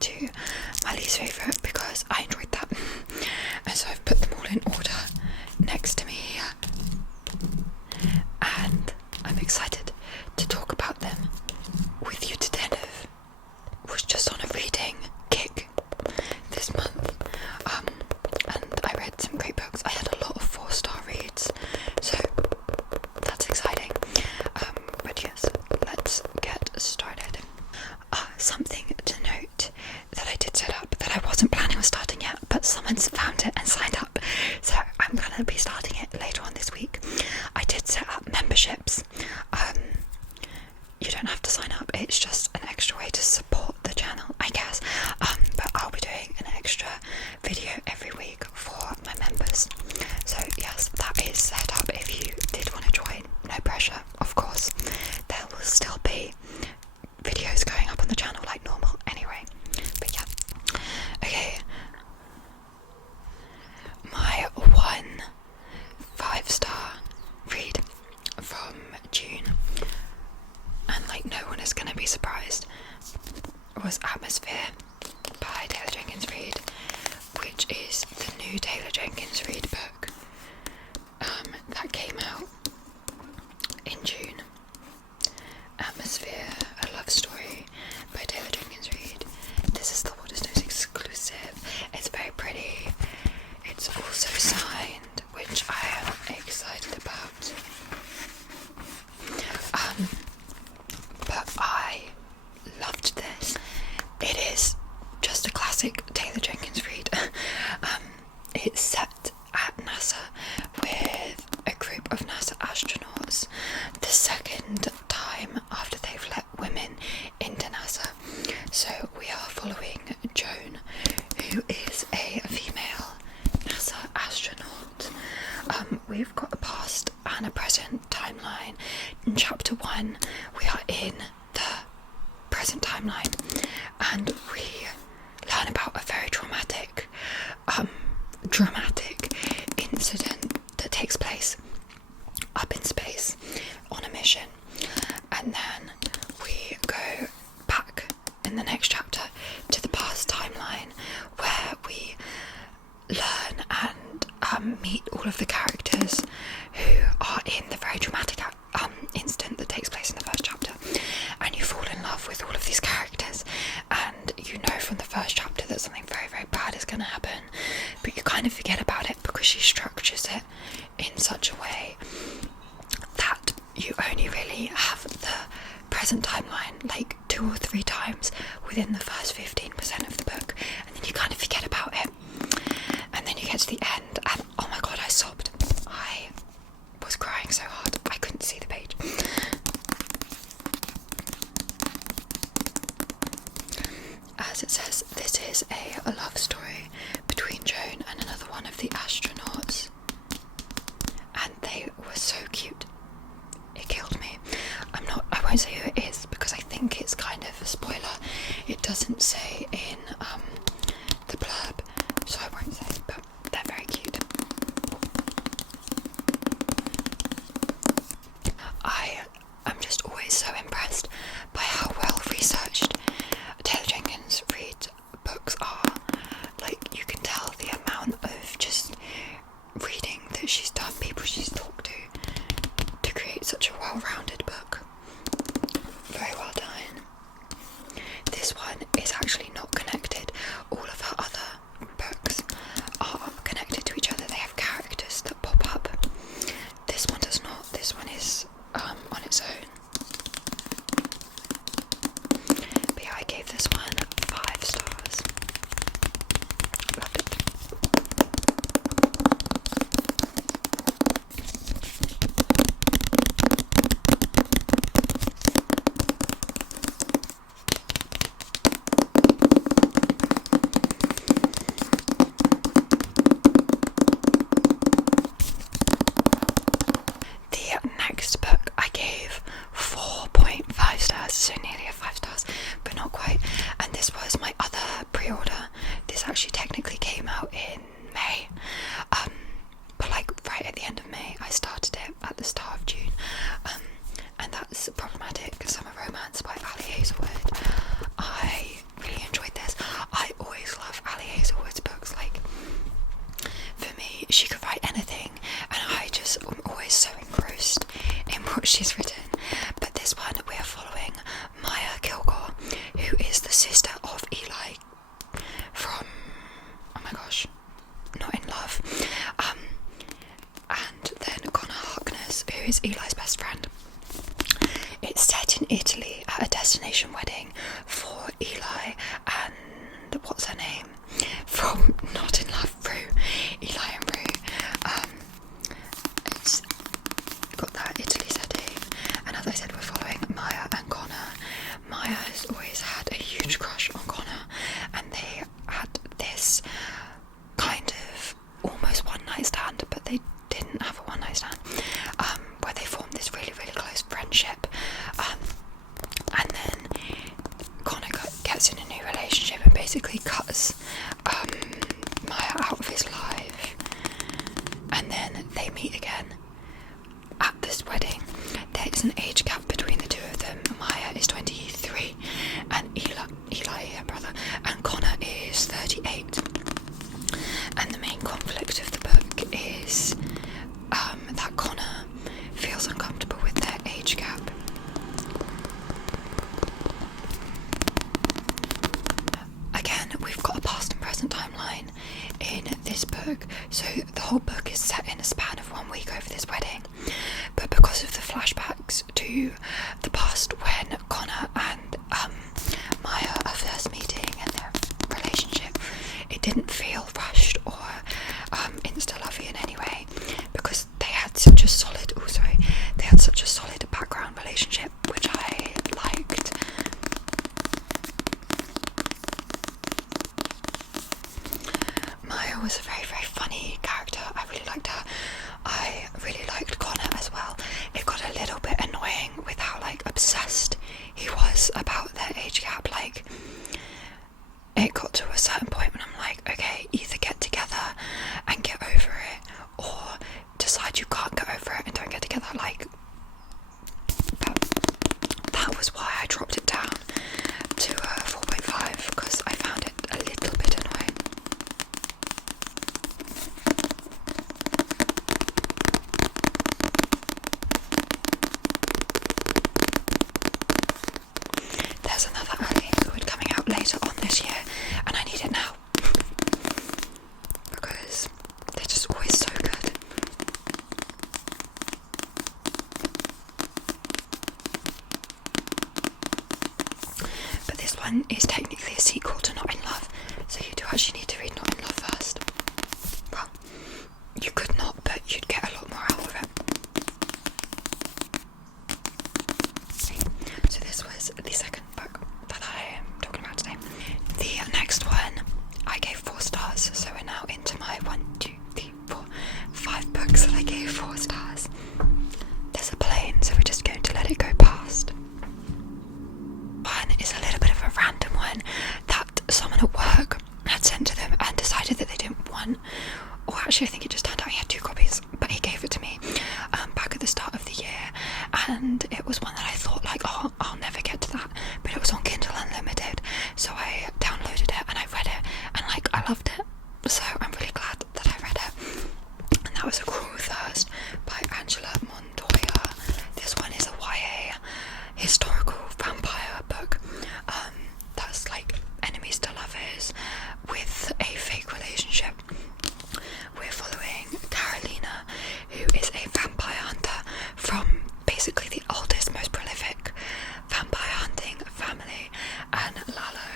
to my least favourite because I enjoyed that. And so I've put them all in order next to me here. And I'm excited to talk about them with you today. Was just on a reading kick this month, and I read some great books. I had a lot of 4-star reads, so that's exciting. But yes, let's get started. Something to note that I did set up that I wasn't planning on starting yet, but someone's found it and signed up, so I'm gonna be starting it later on this week. I did set up memberships. You don't have to sign up, it's just an extra way to support the channel, I guess. But I'll be doing an extra video every week for my members. So yes, that is set up if you did want to join. No pressure, of course. There will still be videos going up on the channel like normal anyway. But yeah. Okay. My 1 5-star read from June, and like no one is gonna be surprised, was Atmosphere by Taylor Jenkins Reid, which is the new Taylor Jenkins Reid book that came out in June. Atmosphere, a love story by Taylor Jenkins Reid. This is the Waterstones exclusive. It's very pretty. It's also signed, which I am excited about. But I loved this. It is just a classic Taylor Jenkins Reid. It's set at NASA with a group of NASA astronauts, the second time after they've let women into NASA. So we are following Joan, who is a female NASA astronaut. We've got a past and a present timeline. In chapter 1, we are in the present timeline, and we learn about a very dramatic incident that takes place up in space on a mission. And then we go back in the next chapter to the past timeline, where we learn and meet all of the characters who are in the very dramatic incident that takes place in the first chapter, and you fall in love with all of these characters, and you know from the first chapter that something very, very bad is going to happen, but you kind of forget about it because she structures it in such a way that you only really have the present timeline like 2 or 3 times within the first 15% of the book, and then you kind of forget about it, and then you get to the end and oh my god, I sobbed. I was crying so hard I couldn't see the page. As it says, this is a love story between Joan and another one of the astronauts, and they were so cute. It killed me. I won't say who it is because I think it's kind of a spoiler. It doesn't say in the blurb, so I won't say, but they're very cute. I'm just always so impressed by how well researched Taylor Jenkins Reid books are. Like, you can tell the amount of just reading that she's done, people she's talked to create such a well-rounded book. Very well done. This one is actually not connected. All of her other books are connected to each other. They have characters that pop up. This one does not. This one is on its own. But yeah, I gave this one 5 stars. Loved it. The next book I gave 4.5 stars, so nearly a 5 stars, but not quite. And this was my other pre-order. This actually technically came out in May, but like right at the end of May. I started it at the start of June, and that's Problematic Summer Romance by Ali Hazelwood. I really enjoyed this. is Eli's best friend. It's set in Italy at a destination wedding for Eli and what's her name? From Not in Love, Rue. Eli and Rue. It's got that Italy setting, and as I said, we're following Maya and Connor. Maya has always had a huge crush on Connor, and they had this kind of almost one night stand, but they didn't have a one night stand, where they formed this really, really close friendship, and then Connor gets in a new relationship and basically cuts Maya out of his life, and then they meet again at this wedding. There is an age gap between the two of them. Maya is 23 and Eli, her brother, and Connor is 38. And the main conflict of the book is that Connor feels uncomfortable with their age gap. Again, we've got a past and present timeline in this book, so the whole book is set in a span of 1 week over this wedding, but because of the flashbacks to the past when Connor and Maya are first meeting and their relationship, it didn't feel rushed or insta-lovey in any way, because they had such a solid background relationship, which I liked. Maya was a very, very funny character. I really liked her. I really liked Connor as well. It got a little bit annoying with how obsessed he was about their age gap. It got to a certain point when I'm like, okay, either get together and get over it, or decide you can't get over it and don't get together. But that was why I dropped it down to 4.5, because I found it a little bit annoying. There's another anime fluid coming out later on this year, and I need it now because they're just always so good. But this one is technically a sequel to Not in Love, so you do actually need to read Not in Love first. Well, you could not, but you'd get a lot more out of it. So this was the second book that I am talking about today. The next one I gave 4 stars, so we're now into my 5 books that I gave 4 stars. There's a plane, so we're just going to let it go past. One is a little bit of a random one that someone at work had sent to them and decided that they didn't want, or actually I think it just turned out he had 2 copies, but he gave it to me back at the start of the year, and it was one that I thought oh, I'll never get to that, but it was on Kindle Unlimited, so I downloaded it and I read it, and I loved it, so I'm really glad that I read it. And that was A Cruel Thirst by Angela Montoya. This one is a YA historical vampire book that's enemies to lovers with a fake relationship. We're following Carolina, who is a vampire hunter from basically the oldest, most prolific vampire hunting family, and Lalo,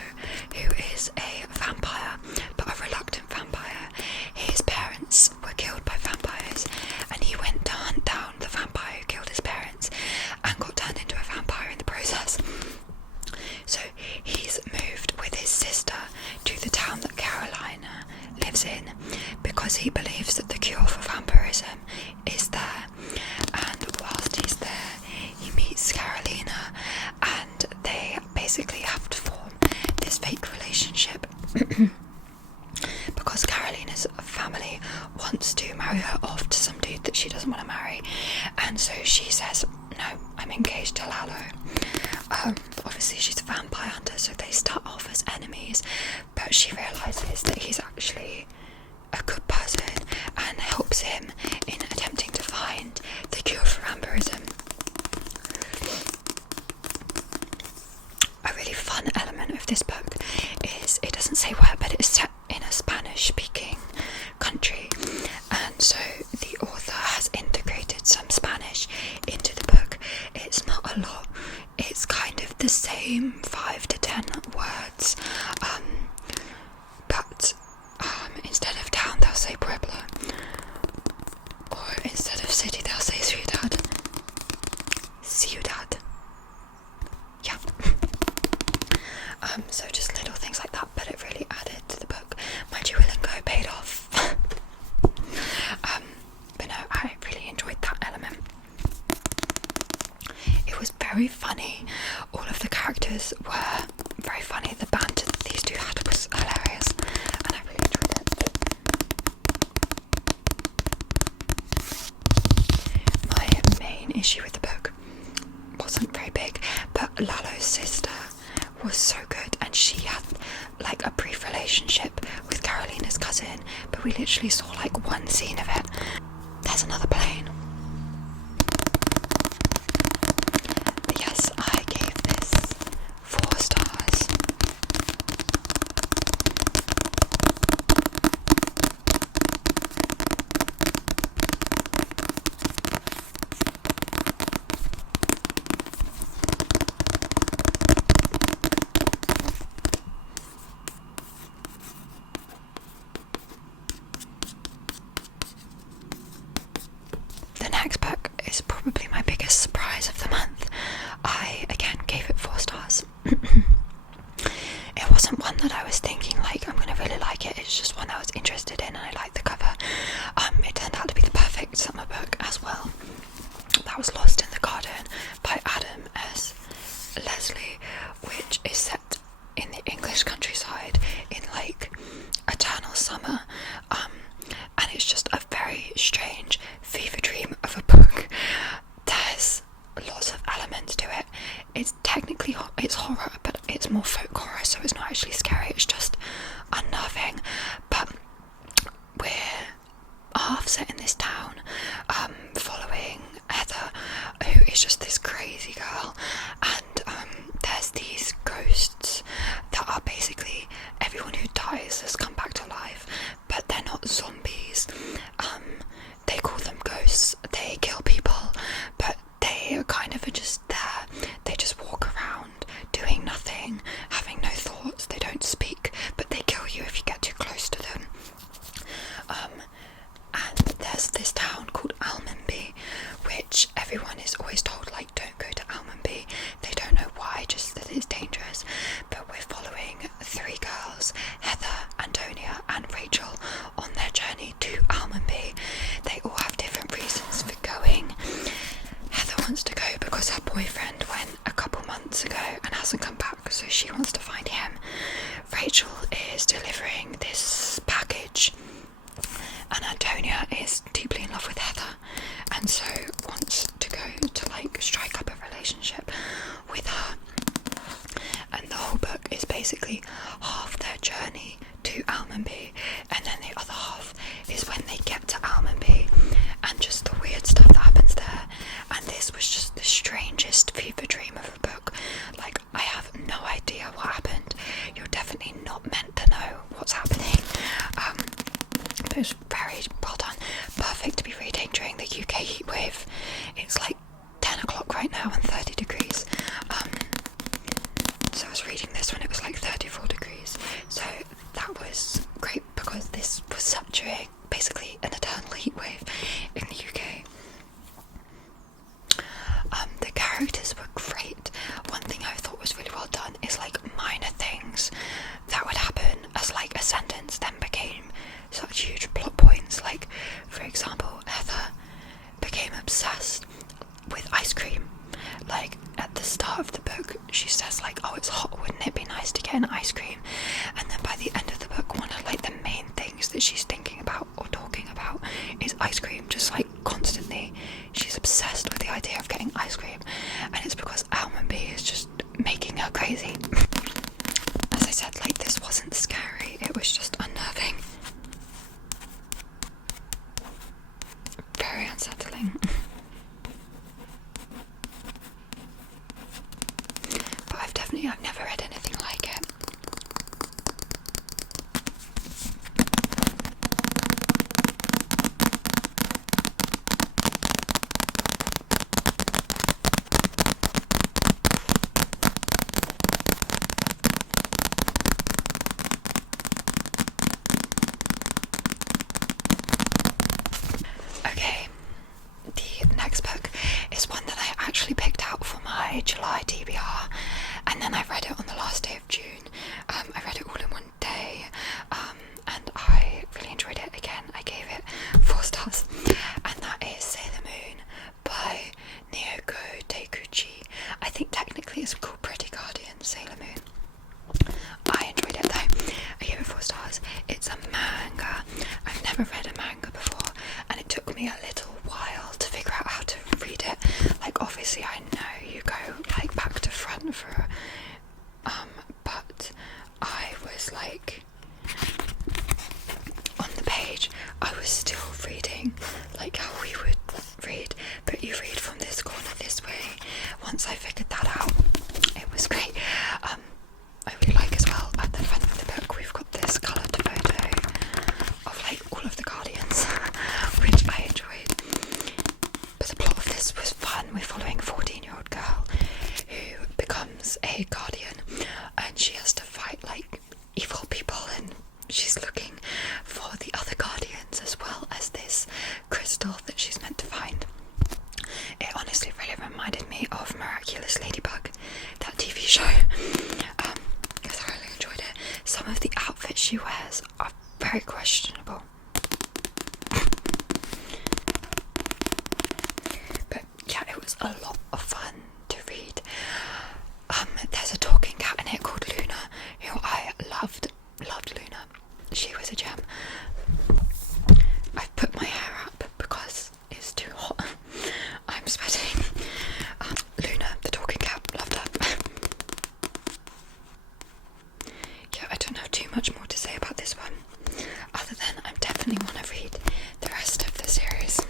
who is a vampire, but a reluctant vampire. His parents were killed by vampires, and he went to hunt down the vampire who killed his parents and got turned into a vampire in the process. So he's moved with his sister to the town that Carolina lives in because he believes that the cure for vampirism is there. And whilst he's there, he meets Carolina, and they basically have to form this fake relationship because Carolina's family wants to marry her off to some dude that she doesn't want to marry, and so she says, no, I'm engaged to Lalo. Obviously she's a vampire hunter, so they start off as enemies, but she realises that he's actually a good person and helps him in attempting to find the cure for vampirism. A really fun element of this book is it doesn't say where, but it's set in a Spanish-speaking country, and so the author has integrated some Spanish like a brief relationship with Carolina's cousin, but we literally saw like one scene of it. There's another plane. But yes, I gave this 4 stars. The next book is probably my biggest surprise of the month. I again gave it 4 stars. It wasn't one that I was thinking like I'm gonna really like it. It's just one I was interested in and I liked the cover. It turned out to be the perfect summer book as well. That was Lost in the Garden by Adam S. Leslie, which is set in the English countryside in like eternal summer. And it's just a very strange fever dream of a book. There's lots of elements to it. It's technically it's horror, but it's more folk horror, so it's not actually scary. It's just unnerving. But we're half set in this town, following Heather, who is just this crazy girl, and there's these ghosts that are basically everyone who dies has come back to life, but they're not zombies. They call them ghosts. They kill people, but they are kind of just there. They just walk around doing nothing, having no thoughts. They don't speak, but they kill you if you get too close to them. And there's this town called Almonby, which everyone is always told like don't go to Almonby. They don't know why, just that it's dangerous. But we're following 3 girls, Heather, Antonia and Rachel, on their journey to Almonby. They all have different reasons for going. Heather wants to go because her boyfriend went a couple months ago and hasn't come back, so she wants to find him. Rachel is delivering this package, and Antonia is deeply in love with Heather and so wants to go to like strike up a relationship with her. And the whole book is basically half their journey to Almonby, and then the other half is when they get to Almonby and just the weird stuff that happens there. And this was just the strangest fever dream of a book. Like, I have no idea what happened. You're definitely not meant to know what's happening. But it's very well done. Perfect to be reading during the UK heat wave. It's like 10 o'clock right now and 30 degrees. So I was reading this when it was like 34 degrees. So that was great because this was such a, basically an eternal heat wave in the UK. The characters were great. One thing I thought was really well done is like minor things that would happen as like a sentence then became such huge plot points. Like, for example, Heather became obsessed with ice cream. Like, at the start of the book, she says like, oh, it's hot, wouldn't it be nice to get an ice cream? And then by the end of the book, one of like the main things that she's thinking about or talking about is ice cream. Just like constantly, she's obsessed with the idea of getting ice cream, and it's because Almonby is just making her crazy. As I said, like, this wasn't scary, it was just unnerving. Very unsettling. But I've never read anything like it. Okay, the next book is one that I actually picked out for my July TBR, and then I read it on the last day of June. I read it all in one day, and I really enjoyed it. Again, I gave it 4 stars, and that is Sailor Moon by Naoko Takeuchi. I think technically it's called Pretty Guardian Sailor Moon. I enjoyed it though. I gave it 4 stars. It's a manga. I've never read a manga before, and it took me a little while to figure out how to read it. Like, obviously I know you go like back to front for but I was was like, on the page, I was still reading like how we would read, but you read from this corner this way. Once I figured that out, it was great. I really like as well, at the front of the book we've got this coloured photo of like all of the Guardians, which I enjoyed. But the plot of this was fun. We're following a 14-year-old girl who becomes a Guardian, and she has to fight like evil people, and she's looking for the other Guardians as well as this crystal that she's meant to find. It honestly really reminded me of Miraculous Ladybug, that TV show, because I really enjoyed it. Some of the outfits she wears are very questionable. But yeah, it was a lot of fun to read. There's a talking cat in it called Luna, who I loved Luna. She was a gem. I've put my hair up because it's too hot. I'm sweating. Luna, the talking cat, loved her. Yeah, I don't have too much more to say about this one, other than I definitely want to read the rest of the series.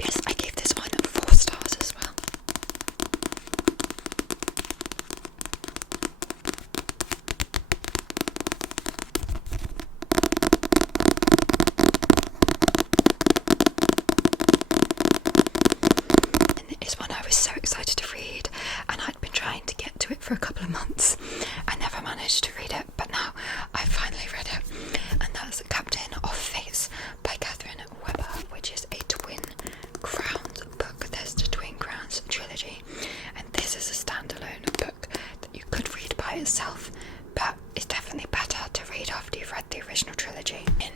Yes, I gave this one 4 stars as well. It's one I was so excited to read, and I'd been trying to get to it for a couple of months. I never managed to read it, but now I finally read it, and that's Captain of Fates by Catherine Webber, which is a Twin Crowns book. There's the Twin Crowns trilogy, and this is a standalone book that you could read by itself, but it's definitely better to read after you've read the original trilogy. In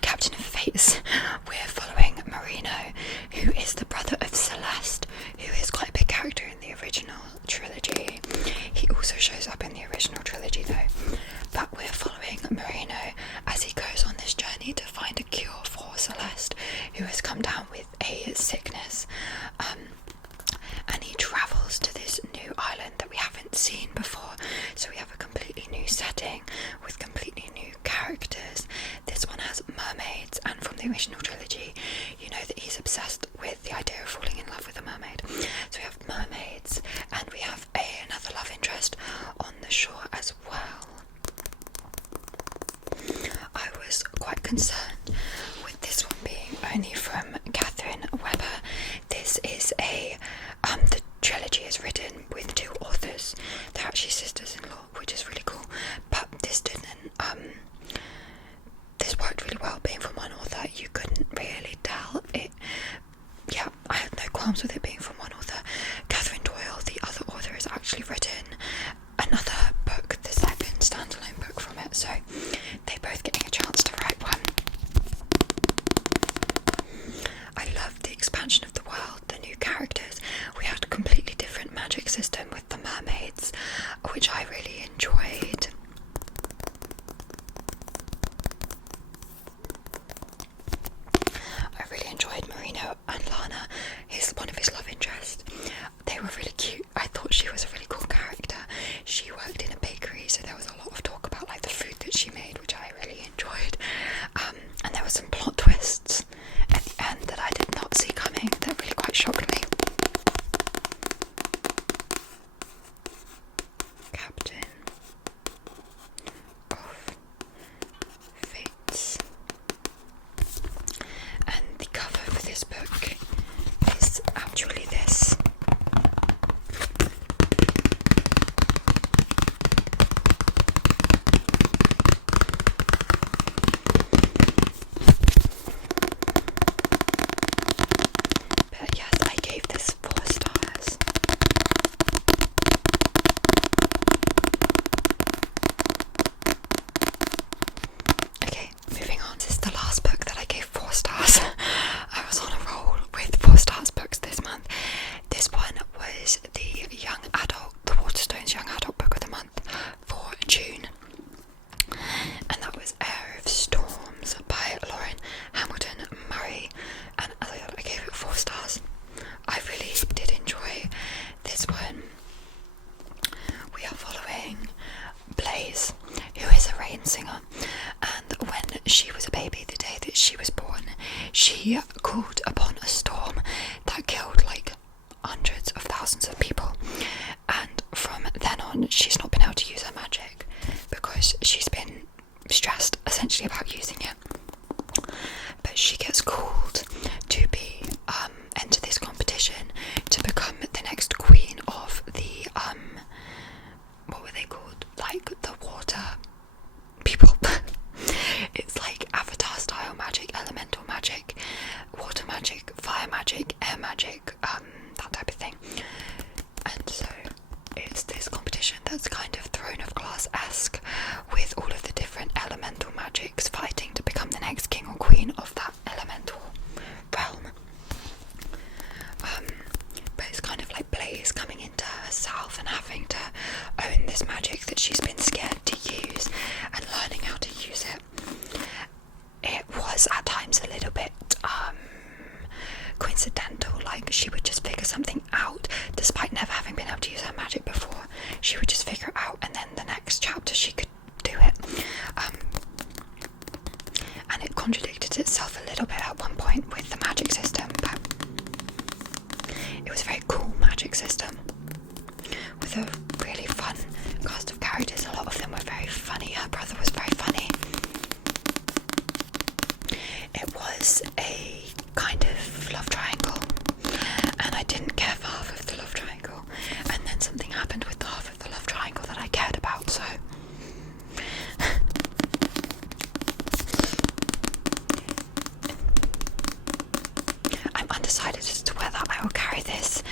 Captain of Fates, we're following Marino, who is the brother of Celeste, who is quite a big character in the original trilogy. He also shows up in the original trilogy though. But we're following Marino as he goes on this journey to find a cure for Celeste, who has come down with a sickness. And he travels to this new island that we haven't seen before, so we have a completely new setting with completely new characters. This one has mermaids, and from the original trilogy you know that he's obsessed with the idea of falling in love with a mermaid. So we have mermaids, and we have another love interest on the shore as well. I was quite concerned with this one being only from Catherine Webber. This is the trilogy is written with 2 authors. They're actually sisters-in-law, which is really cool. But this didn't. This worked really well being from one author. You couldn't really tell it. Yeah, I had no qualms with it being from one author. Catherine Doyle, the other author, has actually written another book, the second standalone book from it. So they're both getting a chance to write one. I loved the expansion of the world, the new characters. We had a completely different magic system with the mermaids, which I really enjoyed. I really enjoyed Marino and Lana, one of his love interests. their magic, that type of thing. And so it's this competition that's kind of Throne of Glass-esque, with all of the different elemental magics fighting to become the next king or queen of that elemental realm. But it's kind of like Blaze coming into herself and having to own this magic that she's been scared to use and learning how to use it. It was at times a little bit coincidental, like she would just figure something out despite never having been able to use her magic before. She would just figure it out, and then the next chapter she could do it. And it contradicted itself a little bit at one point with the magic system, but it was a very cool magic system with a really fun cast of characters. A lot of them were very funny. Her brother was very funny. It was a kind of love triangle, and I didn't care for half of the love triangle, and then something happened with the half of the love triangle that I cared about, so I'm undecided as to whether I will carry this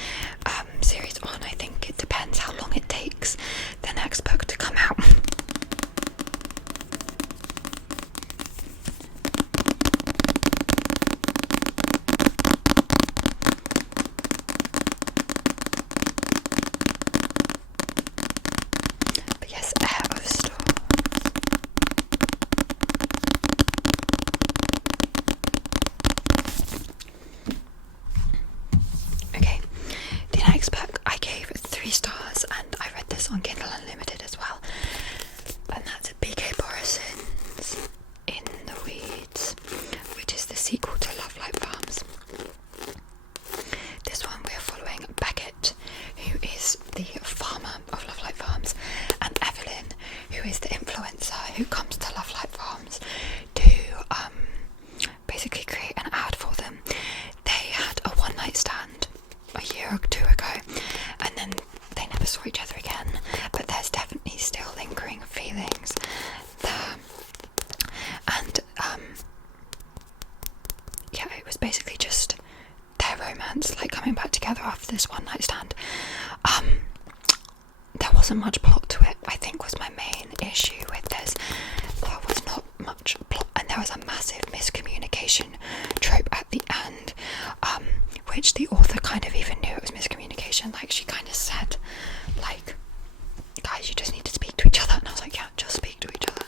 series on. I think it depends how long it takes the next book to come out. But yes, Heir of Storms. Okay, the next book I gave 3 stars, and I read this on Kindle Unlimited as well, and that's B.K. Borison's In the Weeds, which is the sequel to Love Light Farms. This one we're following Beckett, who is the farmer of Love Light Farms, and Evelyn, who is the influencer who comes to Love Light Farms to basically create an ad for them. They had a one-night stand a year or 2 ago, and then they never saw each other again, but there's definitely still lingering feelings there. And yeah, it was basically just their romance, like coming back together after this one night stand. There wasn't much plot to it, I think, was my main issue with this. There was not much plot, and there was a massive miscommunication trope at the end, which the author kind of even knew it was miscommunication. Like, she kind of said, like, guys, you just need to speak to each other, and I was like, yeah, just speak to each other.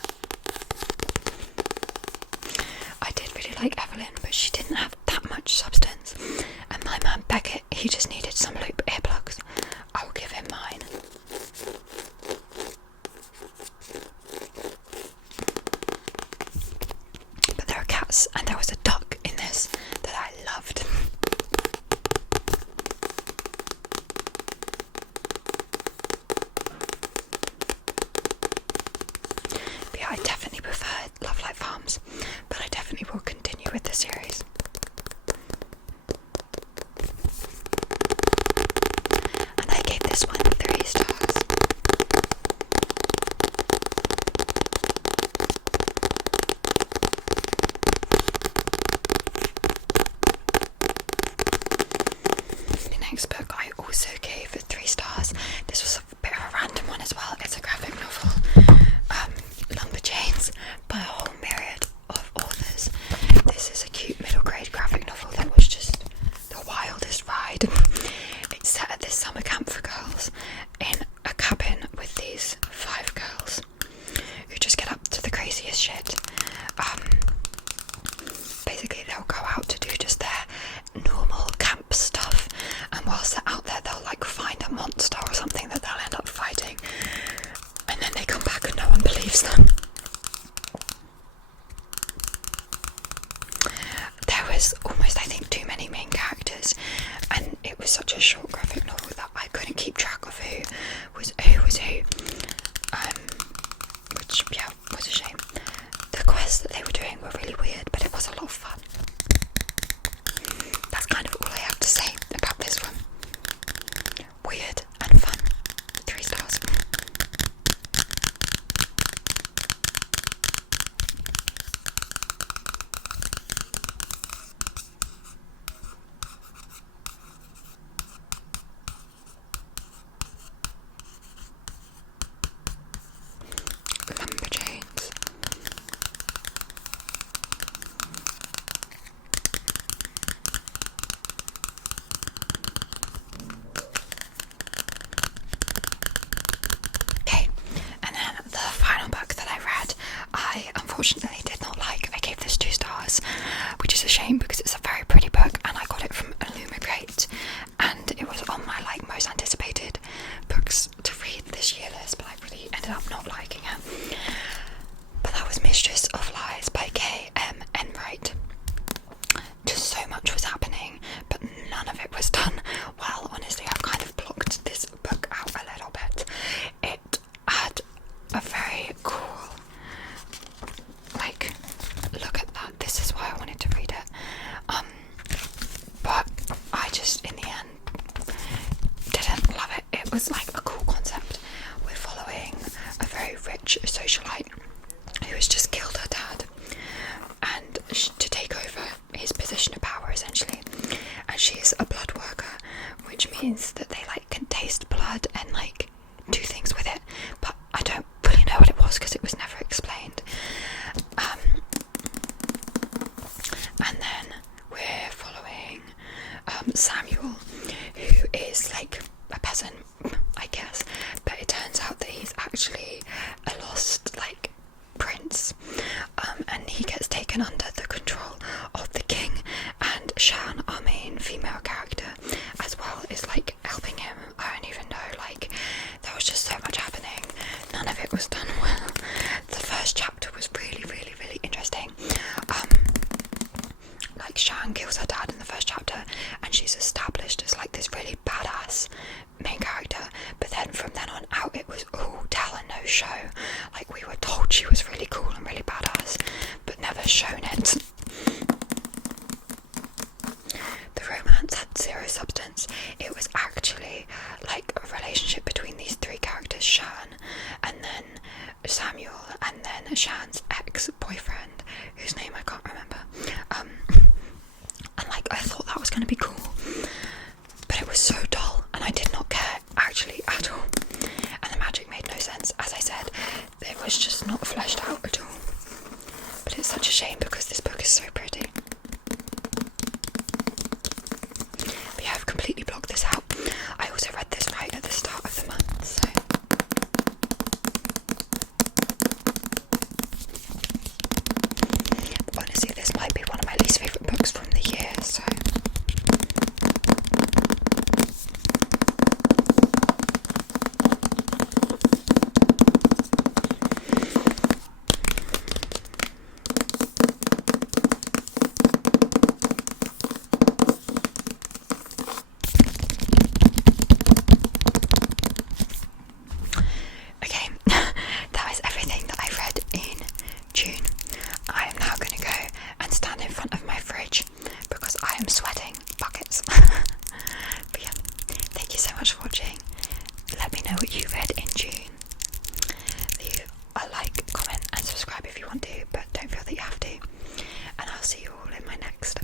I did really like Evelyn, but she didn't have that much substance, and my man Beckett, he just needed some loop earplugs. I will give him mine. But there are cats, and there was a duck in this that I loved. But yeah, I definitely preferred Love Light Farms, but I definitely will continue with the series. And I gave this one 3 stars. The next book I also gave 3 stars. This was a bit of a random one as well. It's a graphic novel, Lumberchains, by a whole myriad of authors. This is a cute middle grade graphic novel that was just the wildest ride. It's set at this summer camp for girls in a cabin with these 5 girls who just get up to the craziest shit. Basically they'll go out to do just their normal camp stuff, and whilst they're out there they'll like find a monster or something that they'll end up fighting, and then they come back and no one believes them. There was almost, I think, too many main characters, and it was such a short graphic novel that I couldn't keep track of who was who, which, yeah, was a shame. The quests that they were doing were really weird, but it was a lot of fun. That's kind of all I have to say about this one. unfortunately did not like. I gave this 2 stars, which is a shame because it's a very pretty book and I got it from Lumberchains and it was on my like most anticipated books to read this year list, but I really ended up not liking it. But that was Mistress of Lies by K.M. Enright. Just so much was happening, but none of it was done well. Honestly, I've kind of blocked this book out a little bit. It had a very cool, like, look at that. This is why I wanted to read it. But I just, in the end, didn't love it. It was like a cool concept. We're following a very rich socialite who has just killed her dad and to take over his position of power essentially, and she's a blood worker, which means that they like can taste blood and like do things with it, but I don't really know what it was because it was never explained. And then we're following Samuel, who is like a peasant, I guess, but it turns out that he's actually a lost like prince, and he gets taken under the control of the king, and Shan, our main female character as well, is like helping him. I don't even know, like there was just so much happening, none of it was done well. The first chapter was really interesting. Like Shan kills her dad in the first chapter and she's established as like this really badass main character, but then from then on out it was all tell and no show. Like we were told she was really cool and really badass, but never shown it. The romance had zero substance. It was actually like a relationship between these 3 characters, Shan, and then Samuel, and then Shan's ex-boyfriend, whose name I can't remember. And like I thought that was going to be cool, but it was so dull and I did not care actually at all, and the magic made no sense. As I said, it was just not fleshed out at all, but it's such a shame because this book is so pretty. But yeah, I've completely blocked this out. I also read this right at the start of the month, so honestly this might be one of my least favourite books from the year, so okay, that is everything that I read in June. I am now going to go and stand in front of my fridge because I am sweating buckets. But yeah, thank you so much for watching. Let me know what you read in June. Leave a like, comment and subscribe if you want to, but don't feel that you have to. And I'll see you all in my next